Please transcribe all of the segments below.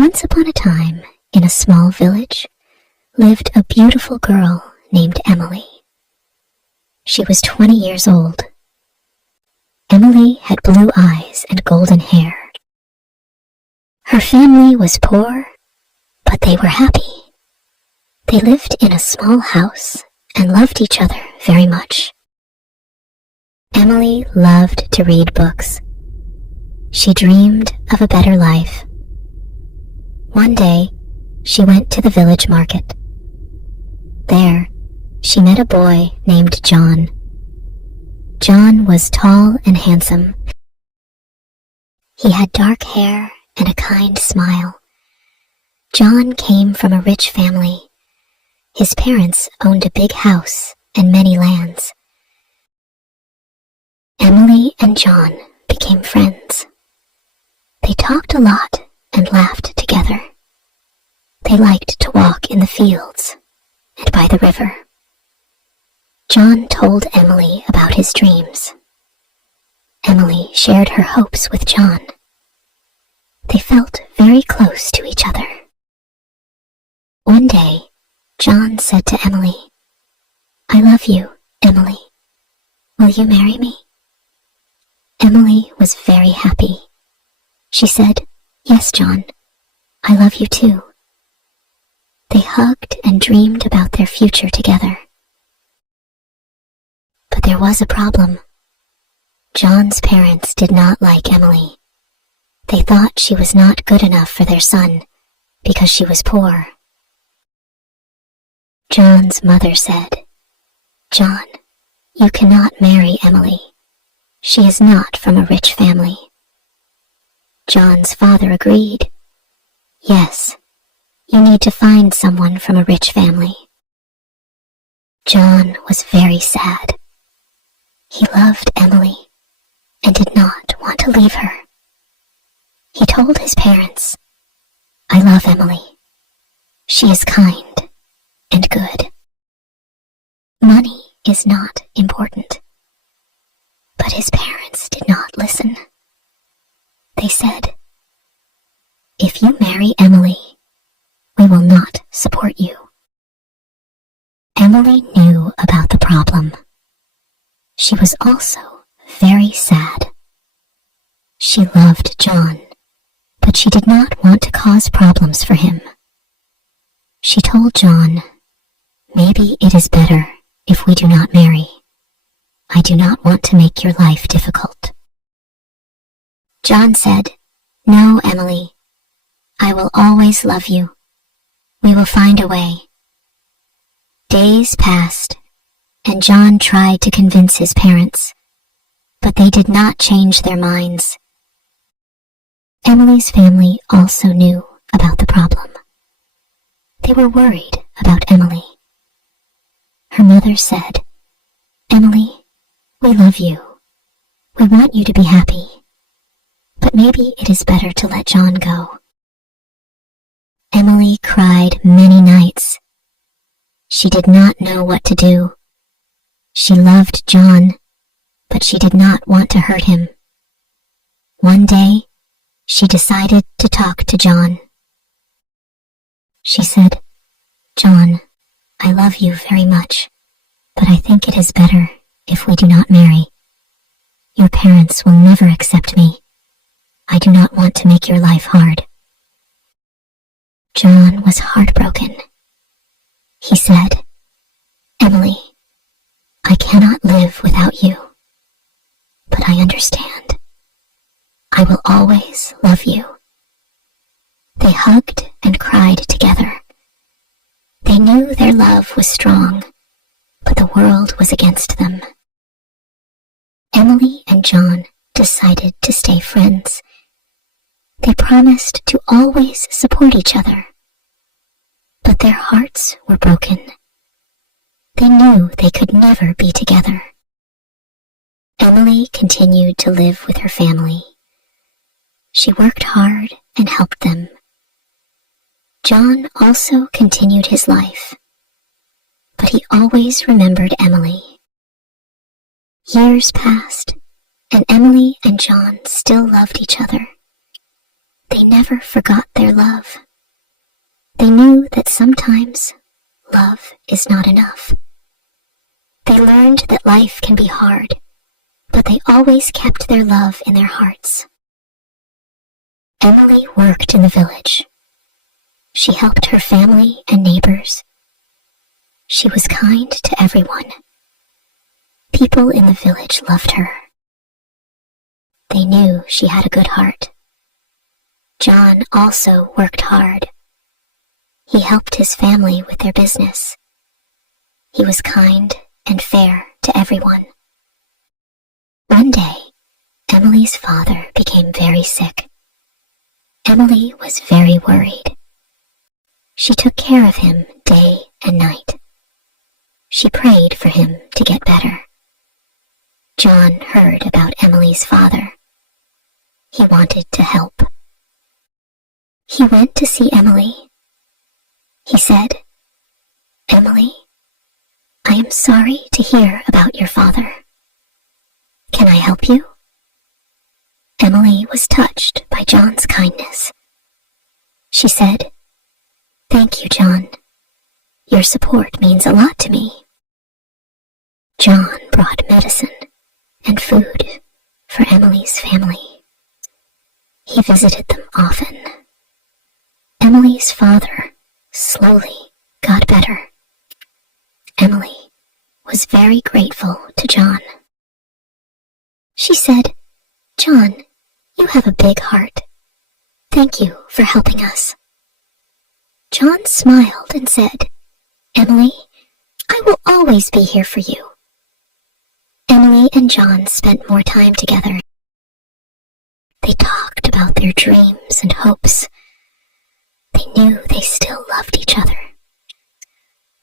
Once upon a time, in a small village, lived a beautiful girl named Emily. She was 20 years old. Emily had blue eyes and golden hair. Her family was poor, but they were happy. They lived in a small house and loved each other very much. Emily loved to read books. She dreamed of a better life. One day, she went to the village market. There, she met a boy named John. John was tall and handsome. He had dark hair and a kind smile. John came from a rich family. His parents owned a big house and many lands. Emily and John became friends. They talked a lot and laughed together. They liked to walk in the fields and by the river. John told Emily about his dreams. Emily shared her hopes with John. They felt very close to each other. One day, John said to Emily, "I love you, Emily. Will you marry me?" Emily was very happy. She said, "Yes, John, I love you too." They hugged and dreamed about their future together. But there was a problem. John's parents did not like Emily. They thought she was not good enough for their son because she was poor. John's mother said, "John, you cannot marry Emily. She is not from a rich family." John's father agreed. "Yes, you need to find someone from a rich family." John was very sad. He loved Emily and did not want to leave her. He told his parents, "I love Emily. She is kind and good. Money is not important." But his parents did not listen. They said, "If you marry Emily, we will not support you." Emily knew about the problem. She was also very sad. She loved John, but she did not want to cause problems for him. She told John, "Maybe it is better if we do not marry. I do not want to make your life difficult." John said, "No, Emily. I will always love you. We will find a way." Days passed, and John tried to convince his parents, but they did not change their minds. Emily's family also knew about the problem. They were worried about Emily. Her mother said, "Emily, we love you. We want you to be happy. But maybe it is better to let John go." Emily cried many nights. She did not know what to do. She loved John, but she did not want to hurt him. One day, she decided to talk to John. She said, "John, I love you very much, but I think it is better if we do not marry. Your parents will never accept me. I do not want to make your life hard." John was heartbroken. He said, "Emily, I cannot live without you, but I understand. I will always love you." They hugged and cried together. They knew their love was strong, but the world was against them. Emily and John decided to stay friends. They promised to always support each other. But their hearts were broken. They knew they could never be together. Emily continued to live with her family. She worked hard and helped them. John also continued his life, but he always remembered Emily. Years passed, and Emily and John still loved each other. they never forgot their love. They knew that sometimes love is not enough. They learned that life can be hard, but they always kept their love in their hearts. Emily worked in the village. She helped her family and neighbors. She was kind to everyone. People in the village loved her. They knew she had a good heart. John also worked hard. He helped his family with their business. He was kind and fair to everyone. One day, Emily's father became very sick. Emily was very worried. She took care of him day and night. She prayed for him to get better. John heard about Emily's father. He wanted to help. He went to see Emily. He said, "Emily, I am sorry to hear about your father. Can I help you?" Emily was touched by John's kindness. She said, "Thank you, John. Your support means a lot to me." John brought medicine and food for Emily's family. He visited them often. Emily's father slowly got better. Emily was very grateful to John. She said, "John, you have a big heart. Thank you for helping us." John smiled and said, "Emily, I will always be here for you." Emily and John spent more time together. They talked about their dreams and hopes. They knew they still loved each other.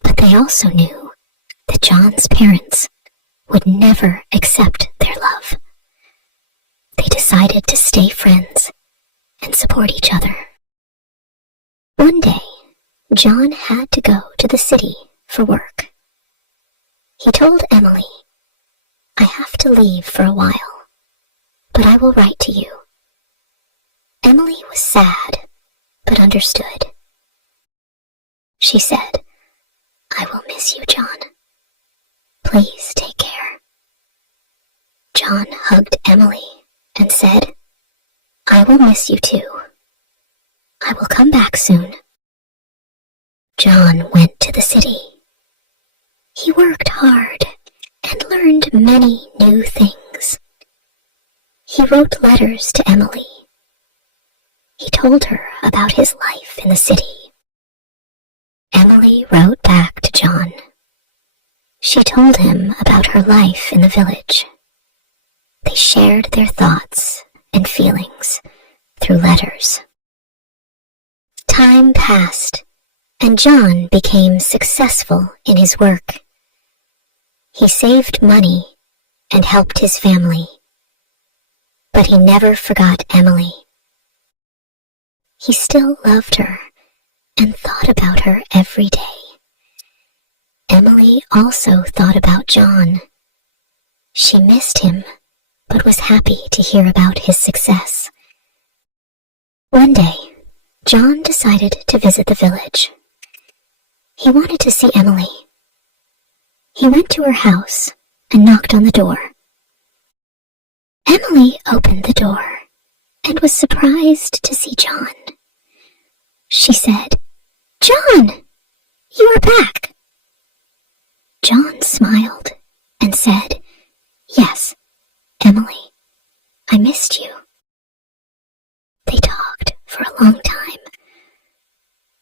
But they also knew that John's parents would never accept their love. They decided to stay friends and support each other. One day, John had to go to the city for work. He told Emily, "I have to leave for a while, but I will write to you." Emily was sad, but understood. She said, "I will miss you, John. Please take care." John hugged Emily and said, "I will miss you too. I will come back soon." John went to the city. He worked hard and learned many new things. He wrote letters to Emily. He told her about his life in the city. Emily wrote back to John. She told him about her life in the village. They shared their thoughts and feelings through letters. Time passed, and John became successful in his work. He saved money and helped his family. But he never forgot Emily. He still loved her and thought about her every day. Emily also thought about John. She missed him, but was happy to hear about his success. One day, John decided to visit the village. He wanted to see Emily. He went to her house and knocked on the door. Emily opened the door and was surprised to see John. She said, "John, you are back." John smiled and said, "Yes, Emily, I missed you." They talked for a long time.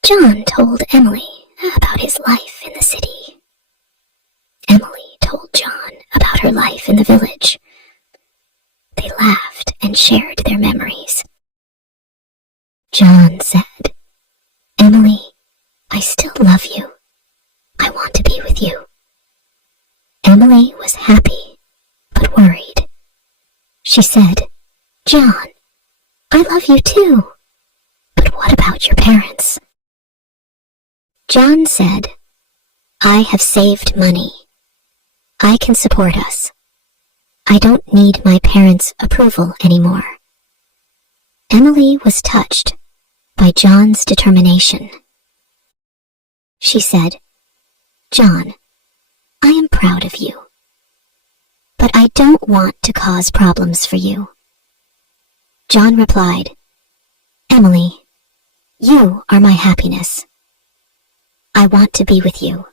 John told Emily about his life in the city. Emily told John about her life in the village. They laughed and shared their memories. John said, "Emily, I still love you. I want to be with you." Emily was happy, but worried. She said, "John, I love you too. But what about your parents?" John said, "I have saved money. I can support us. I don't need my parents' approval anymore." Emily was touched by John's determination. She said, "John, I am proud of you, but I don't want to cause problems for you." John replied, "Emily, you are my happiness. I want to be with you."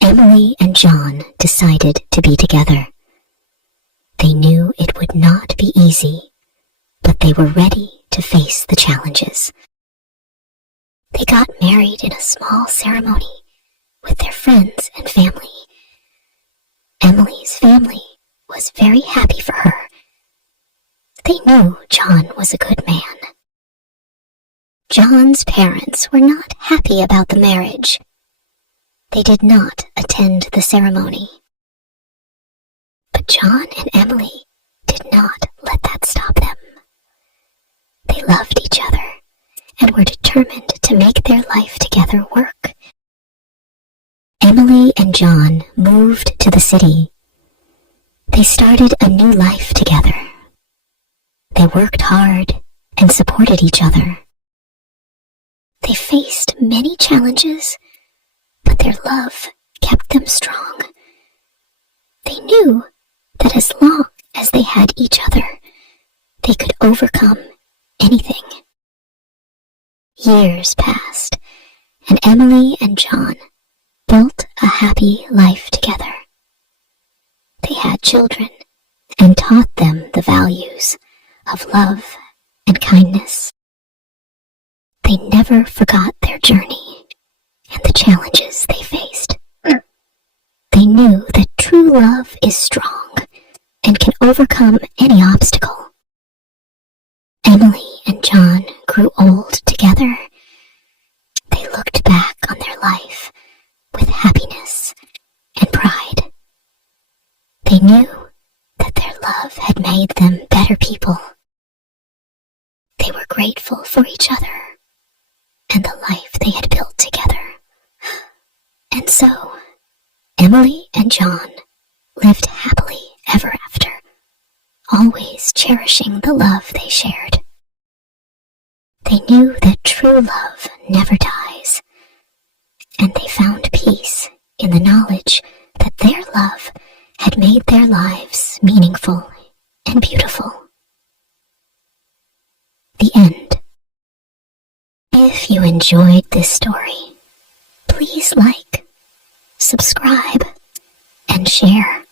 Emily and John decided to be together. They knew it would not be easy, but they were ready to face the challenges. They got married in a small ceremony with their friends and family. Emily's family was very happy for her. They knew John was a good man. John's parents were not happy about the marriage. They did not attend the ceremony. But John and Emily did not let that stop them. They loved each other and were determined to make their life together work. Emily and John moved to the city. They started a new life together. They worked hard and supported each other. They faced many challenges, but their love kept them strong. They knew that as long as they had each other, they could overcome anything. Years passed, and Emily and John built a happy life together. They had children and taught them the values of love and kindness. They never forgot their journey and the challenges they faced. They knew that true love is strong and can overcome any obstacle. Emily and John grew old together. They looked back on their life with happiness and pride. They knew that their love had made them better people. They were grateful for each other and the life they had built together. And so, Emily and John lived happily ever after, always cherishing the love they shared. They knew that true love never dies, and they found peace in the knowledge that their love had made their lives meaningful and beautiful. The end. If you enjoyed this story, please like, subscribe, and share.